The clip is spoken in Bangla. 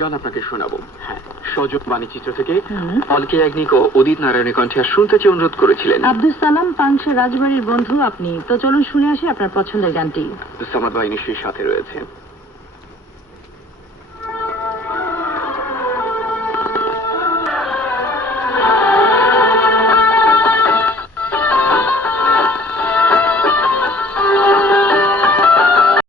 গান আপনাকে শোনাবো। হ্যাঁ সজল বাণী চিত্র থেকে অলকে অগ্নিক ও উদিত নারায়ণের কণ্ঠে শুনতে চেয়ে অনুরোধ করেছিলেন। আব্দুল সালাম পাংশে রাজবাড়ির বন্ধু আপনি। তো চলুন শুনে আসি আপনার পছন্দের গানটি। সামাদ বাহিনী সাথে রয়েছে।